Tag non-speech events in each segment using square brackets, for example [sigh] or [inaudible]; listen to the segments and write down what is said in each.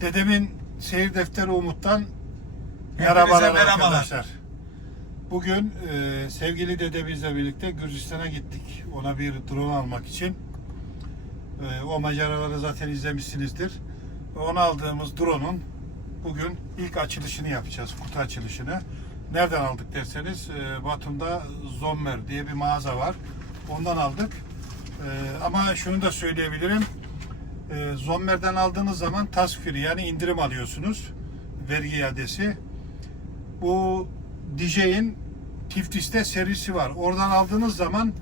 Dedemin seyir defteri Umut'tan merhabalar merhabalar. arkadaşlar. Bugün e, sevgili dedemizle birlikte Gürcistan'a gittik. Ona bir drone almak için. E, o maceraları zaten izlemişsinizdir. Ona aldığımız drone'un bugün ilk açılışını yapacağız. Kutu açılışını. Nereden aldık derseniz e, Batum'da Zommer diye bir mağaza var. Ondan aldık. E, ama şunu da söyleyebilirim. E, Zommer'den aldığınız zaman task free yani indirim alıyorsunuz. Vergi iadesi. Bu DJ'in Tiftis'te serisi var. Oradan aldığınız zaman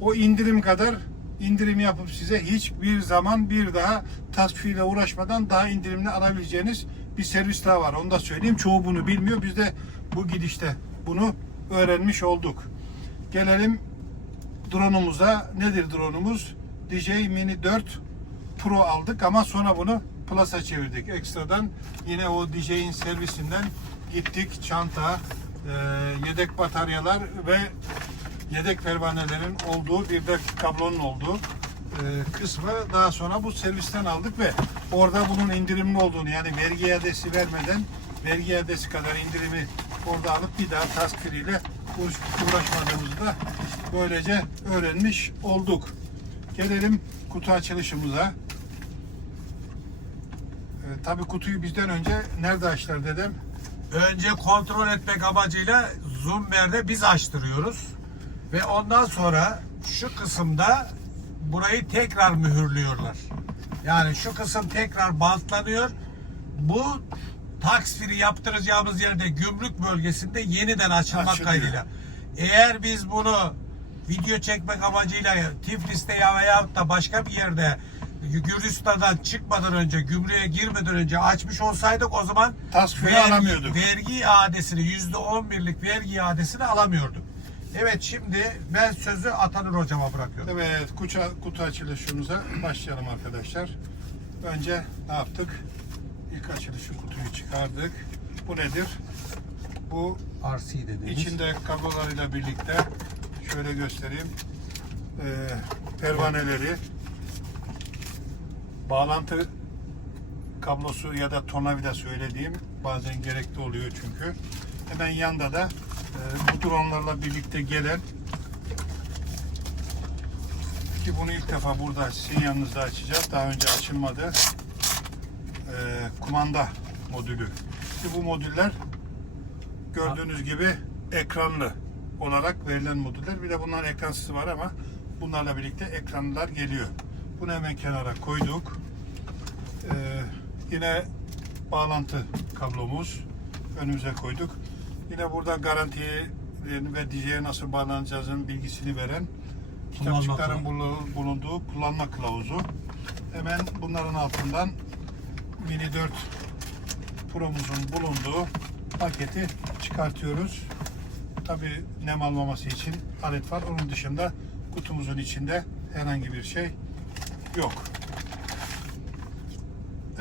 o indirim kadar indirim yapıp size hiçbir zaman bir daha ile uğraşmadan daha indirimli alabileceğiniz bir servis daha var. Onu da söyleyeyim. Çoğu bunu bilmiyor. Biz de bu gidişte bunu öğrenmiş olduk. Gelelim drone'umuza. Nedir drone'umuz? DJ Mini 4 Pro aldık ama sonra bunu Plus'a çevirdik. Ekstradan yine o DJ'in servisinden gittik. Çanta, e, yedek bataryalar ve yedek pervanelerin olduğu bir de kablonun olduğu e, kısmı daha sonra bu servisten aldık ve orada bunun indirimli olduğunu yani vergi iadesi vermeden vergi iadesi kadar indirimi orada alıp bir daha task free ile uğraş- uğraşmadığımızı da böylece öğrenmiş olduk. Gelelim kutu açılışımıza. E, tabii kutuyu bizden önce nerede açtılar dedem? Önce kontrol etmek amacıyla Zoomer'de biz açtırıyoruz. Ve ondan sonra şu kısımda burayı tekrar mühürlüyorlar. Yani şu kısım tekrar bantlanıyor. Bu tax free yaptıracağımız yerde gümrük bölgesinde yeniden açılmak Açılıyor. kaydıyla. Eğer biz bunu video çekmek amacıyla Tiflis'te ya veyahut da başka bir yerde Gürcistan'dan çıkmadan önce, gümrüğe girmeden önce açmış olsaydık o zaman Task free alamıyorduk. vergi iadesini yüzde on birlik vergi iadesini alamıyorduk. Evet şimdi ben sözü Atanur hocama bırakıyorum. Evet, kutu, kutu açılışımıza başlayalım arkadaşlar. Önce ne yaptık? İlk açılışı kutuyu çıkardık. Bu nedir? Bu RC dediğimiz. içinde kablolarıyla birlikte şöyle göstereyim. Ee, pervaneleri, bağlantı kablosu ya da tornavida söylediğim bazen gerekli oluyor çünkü. Hemen yanda da e, bu dronlarla birlikte gelen ki bunu ilk defa burada sizin yanınızda açacağız. Daha önce açılmadı. Ee, kumanda modülü. Şimdi bu modüller gördüğünüz gibi ekranlı olarak verilen modüller. Bir de bunların ekransız var ama bunlarla birlikte ekranlılar geliyor. Bunu hemen kenara koyduk. Ee, yine bağlantı kablomuz önümüze koyduk. Yine burada garantiyi ve DJ'ye nasıl bağlanacağının bilgisini veren kitapçıkların bulunduğu kullanma kılavuzu. Hemen bunların altından Mini 4 Pro'muzun bulunduğu paketi çıkartıyoruz. Tabi nem almaması için alet var. Onun dışında kutumuzun içinde herhangi bir şey yok.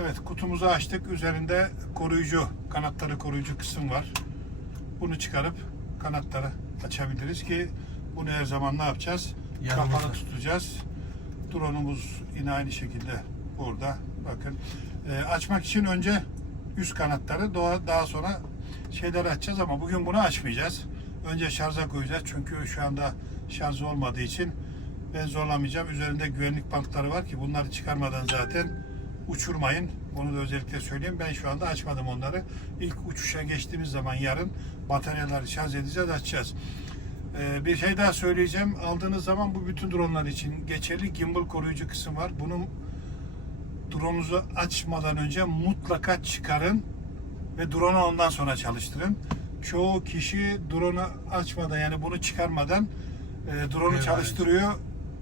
Evet kutumuzu açtık. Üzerinde koruyucu, kanatları koruyucu kısım var. Bunu çıkarıp kanatları açabiliriz ki bunu her zaman ne yapacağız? Yanımızda. Kapalı tutacağız. Drone'umuz yine aynı şekilde burada. Bakın Ee, açmak için önce üst kanatları daha, daha sonra şeyleri açacağız ama bugün bunu açmayacağız. Önce şarja koyacağız çünkü şu anda şarj olmadığı için ben zorlamayacağım. Üzerinde güvenlik bantları var ki bunları çıkarmadan zaten uçurmayın. Bunu da özellikle söyleyeyim. Ben şu anda açmadım onları. İlk uçuşa geçtiğimiz zaman yarın bataryaları şarj edeceğiz, açacağız. Ee, bir şey daha söyleyeceğim. Aldığınız zaman bu bütün dronlar için geçerli gimbal koruyucu kısım var. Bunun drone'unuzu açmadan önce mutlaka çıkarın ve drone'u ondan sonra çalıştırın. Çoğu kişi drone'u açmadan yani bunu çıkarmadan e, drone'u Evet. çalıştırıyor.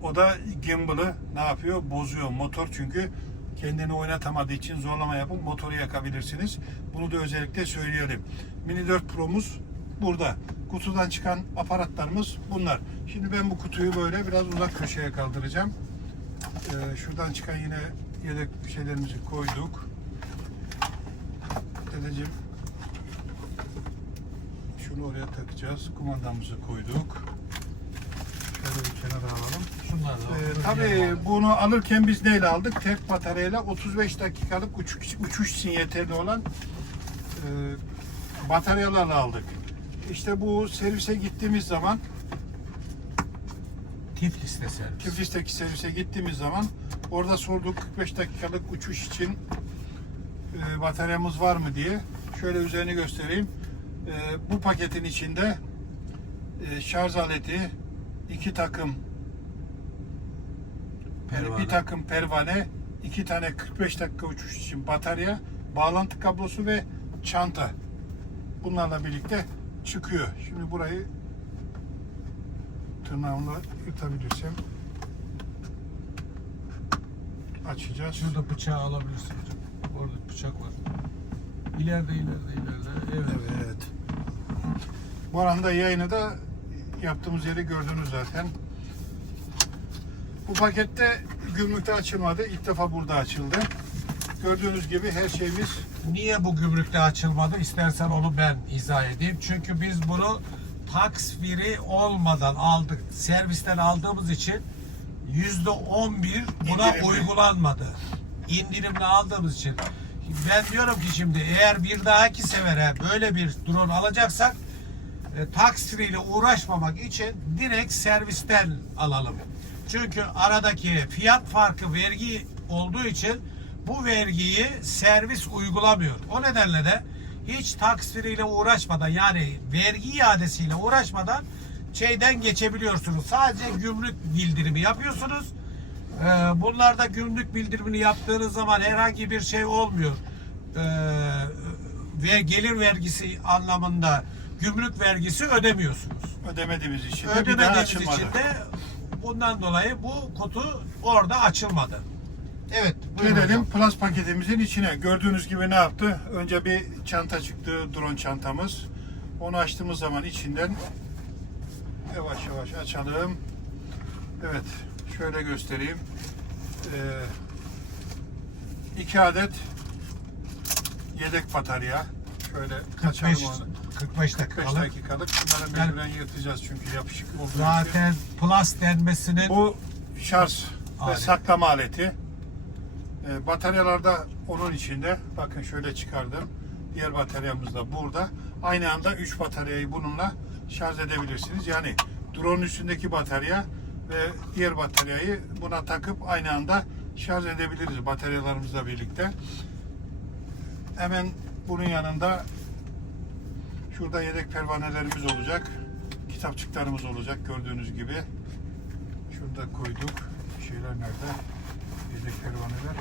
O da gimbal'ı ne yapıyor? Bozuyor. Motor çünkü kendini oynatamadığı için zorlama yapıp motoru yakabilirsiniz. Bunu da özellikle söyleyelim. Mini 4 Pro'muz burada. Kutudan çıkan aparatlarımız bunlar. Şimdi ben bu kutuyu böyle biraz uzak köşeye kaldıracağım. Ee, şuradan çıkan yine yedek şeylerimizi koyduk. Dedeciğim şunu oraya takacağız. Kumandamızı koyduk. Kenara alalım. Şunlar da. Ee, tabii bunu alırken biz neyle aldık? Tek bataryayla 35 dakikalık uçuş, uçuş için yeterli olan e, bataryalarla aldık. İşte bu servise gittiğimiz zaman Tiflis'te servis. Tiflis'teki servise gittiğimiz zaman orada sorduk 45 dakikalık uçuş için e, bataryamız var mı diye. Şöyle üzerini göstereyim. E, bu paketin içinde e, şarj aleti, iki takım Pervane. bir takım pervane, iki tane 45 dakika uçuş için batarya, bağlantı kablosu ve çanta. Bunlarla birlikte çıkıyor. Şimdi burayı tırnağımla yırtabilirsem açacağız. Şurada bıçağı alabilirsin hocam. Orada bıçak var. İleride ileride ileride. Evet. Evet. Bu arada yayını da yaptığımız yeri gördünüz zaten. Bu pakette gümrükte açılmadı. İlk defa burada açıldı. Gördüğünüz gibi her şeyimiz Niye bu gümrükte açılmadı? İstersen onu ben izah edeyim. Çünkü biz bunu tax free olmadan aldık. Servisten aldığımız için yüzde on bir buna İndirimli. uygulanmadı. İndirimle aldığımız için. Ben diyorum ki şimdi eğer bir dahaki sefere böyle bir drone alacaksak e, ile uğraşmamak için direkt servisten alalım. Çünkü aradaki fiyat farkı vergi olduğu için bu vergiyi servis uygulamıyor. O nedenle de hiç ile uğraşmadan yani vergi iadesiyle uğraşmadan şeyden geçebiliyorsunuz. Sadece gümrük bildirimi yapıyorsunuz. Ee, bunlarda gümrük bildirimini yaptığınız zaman herhangi bir şey olmuyor. Ee, ve gelir vergisi anlamında gümrük vergisi ödemiyorsunuz. ödemediğimiz için de bir daha Ödemediğiniz açılmadı. için de bundan dolayı bu kutu orada açılmadı. Evet. buyurun Gelelim hocam. Plus paketimizin içine. Gördüğünüz gibi ne yaptı? Önce bir çanta çıktı, drone çantamız. Onu açtığımız zaman içinden yavaş yavaş açalım. Evet, şöyle göstereyim. Ee, iki adet yedek batarya. Şöyle 45, açalım onu. 45 45 dakikalık. dakikalık. Bunları Yani- mecburen yırtacağız çünkü yapışık olduğu. Zaten plus denmesinin Bu şarj ve Alet. saklama aleti. Ee, bataryalarda onun içinde. Bakın şöyle çıkardım. Diğer bataryamız da burada. Aynı anda 3 bataryayı bununla şarj edebilirsiniz. Yani drone üstündeki batarya ve diğer bataryayı buna takıp aynı anda şarj edebiliriz bataryalarımızla birlikte. Hemen bunun yanında şurada yedek pervanelerimiz olacak. Kitapçıklarımız olacak gördüğünüz gibi. Şurada koyduk. Şeyler nerede? Yedek pervaneler.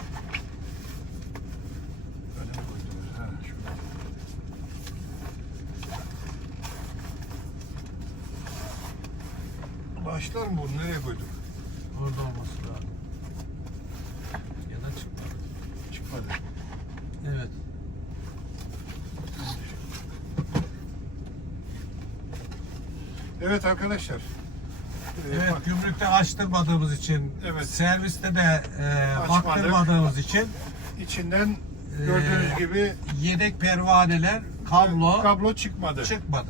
Böyle mi koydunuz? Ha, şurada. Başlar mı bunu? Nereye koyduk? orada olması lazım. Ya da çıkmadı. Çıkmadı. Evet. Evet arkadaşlar. Ee, Evet bak, gümrükte açtırmadığımız için Evet. serviste de e, Açmadık. baktırmadığımız için içinden Ee, gördüğünüz gibi yedek pervaneler kablo kablo çıkmadı. çıkmadı.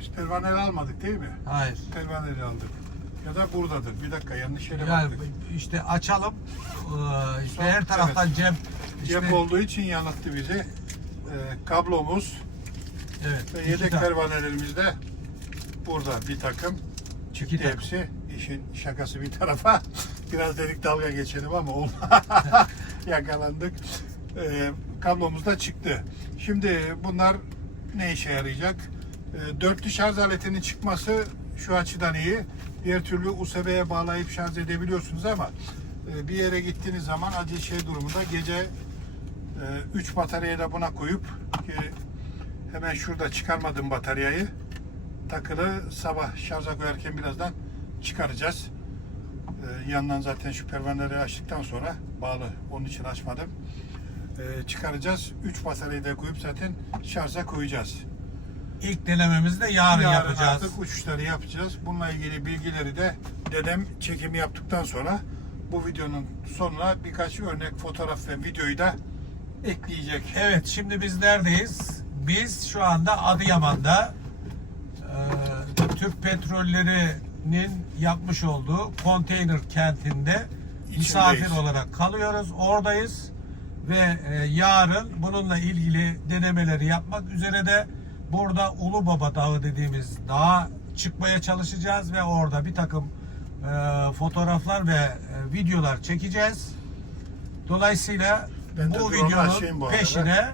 Biz pervaneleri almadık değil mi? Hayır. Pervaneleri aldık. Ya da buradadır. Bir dakika yanlış yere Yani baktık. işte açalım. Ee, işte Son- her taraftan cep işte, Cep olduğu için yanılttı bizi. Ee, kablomuz evet, ve yedek ta- pervanelerimiz de burada bir takım. Takım. hepsi. İşin şakası bir tarafa. [laughs] Biraz dedik dalga geçelim ama olma. [laughs] Yakalandık. Ee, kablomuz da çıktı. Şimdi bunlar ne işe yarayacak? Ee, dörtlü şarj aletinin çıkması şu açıdan iyi. Diğer türlü USB'ye bağlayıp şarj edebiliyorsunuz ama e, bir yere gittiğiniz zaman acil şey durumunda gece 3 bataryayı da buna koyup ki hemen şurada çıkarmadım bataryayı takılı sabah şarja koyarken birazdan çıkaracağız. Ee, yandan zaten şu pervaneleri açtıktan sonra bağlı. Onun için açmadım. Ee, çıkaracağız. 3 bataryayı da koyup zaten şarja koyacağız. ilk denememizi de yarın, Yarın yapacağız. artık uçuşları yapacağız. Bununla ilgili bilgileri de dedem çekimi yaptıktan sonra bu videonun sonuna birkaç örnek fotoğraf ve videoyu da ekleyecek. Evet şimdi biz neredeyiz? Biz şu anda Adıyaman'da e, Türk Petrolleri'nin yapmış olduğu konteyner kentinde misafir olarak kalıyoruz. Oradayız ve e, yarın bununla ilgili denemeleri yapmak üzere de burada Ulubaba Dağı dediğimiz dağa çıkmaya çalışacağız ve orada bir takım e, fotoğraflar ve e, videolar çekeceğiz. Dolayısıyla Ben bu videonun bu peşine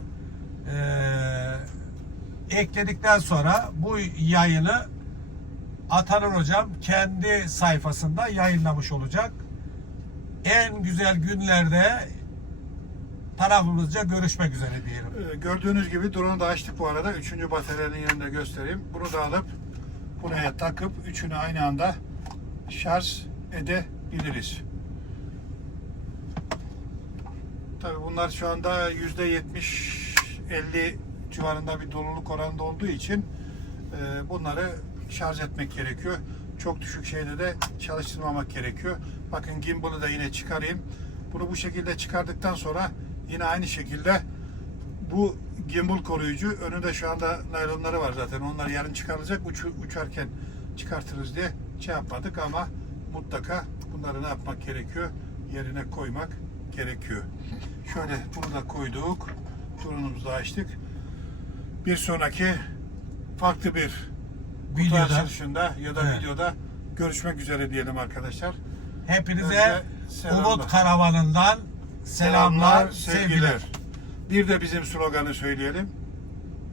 e, ekledikten sonra bu yayını Atanır Hocam kendi sayfasında yayınlamış olacak. En güzel günlerde tarafımızca görüşmek üzere diyelim. Ee, Gördüğünüz gibi drone'u da açtık bu arada. Üçüncü bataryanın yanında göstereyim. Bunu da alıp buraya takıp üçünü aynı anda şarj edebiliriz. Tabi bunlar şu anda yüzde 70 50 civarında bir doluluk oranında olduğu için e, bunları şarj etmek gerekiyor. Çok düşük şeyde de çalıştırmamak gerekiyor. Bakın gimbal'ı da yine çıkarayım. Bunu bu şekilde çıkardıktan sonra yine aynı şekilde bu gimbal koruyucu önünde şu anda naylonları var zaten. Onlar yarın çıkarılacak. Uçu, uçarken çıkartırız diye şey yapmadık ama mutlaka bunları ne yapmak gerekiyor? Yerine koymak gerekiyor. Şöyle bunu da koyduk. Drone'umuzu da açtık. Bir sonraki farklı bir kutu Videoda açılışında ya da Evet. videoda görüşmek üzere diyelim arkadaşlar. hepinize Önce selamlar. Umut Karavanı'ndan selamlar, sevgiler. Bir de bizim sloganı söyleyelim.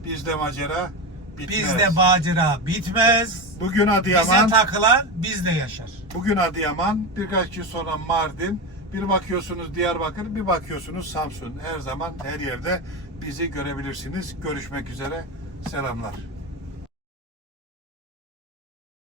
Bizde macera bitmez. Bizde macera bitmez. Bugün Bize Adıyaman, takılan bizde yaşar. bugün Adıyaman, birkaç gün sonra Mardin, bir bakıyorsunuz Diyarbakır, bir bakıyorsunuz Samsun. Her zaman her yerde bizi görebilirsiniz. Görüşmek üzere. Selamlar.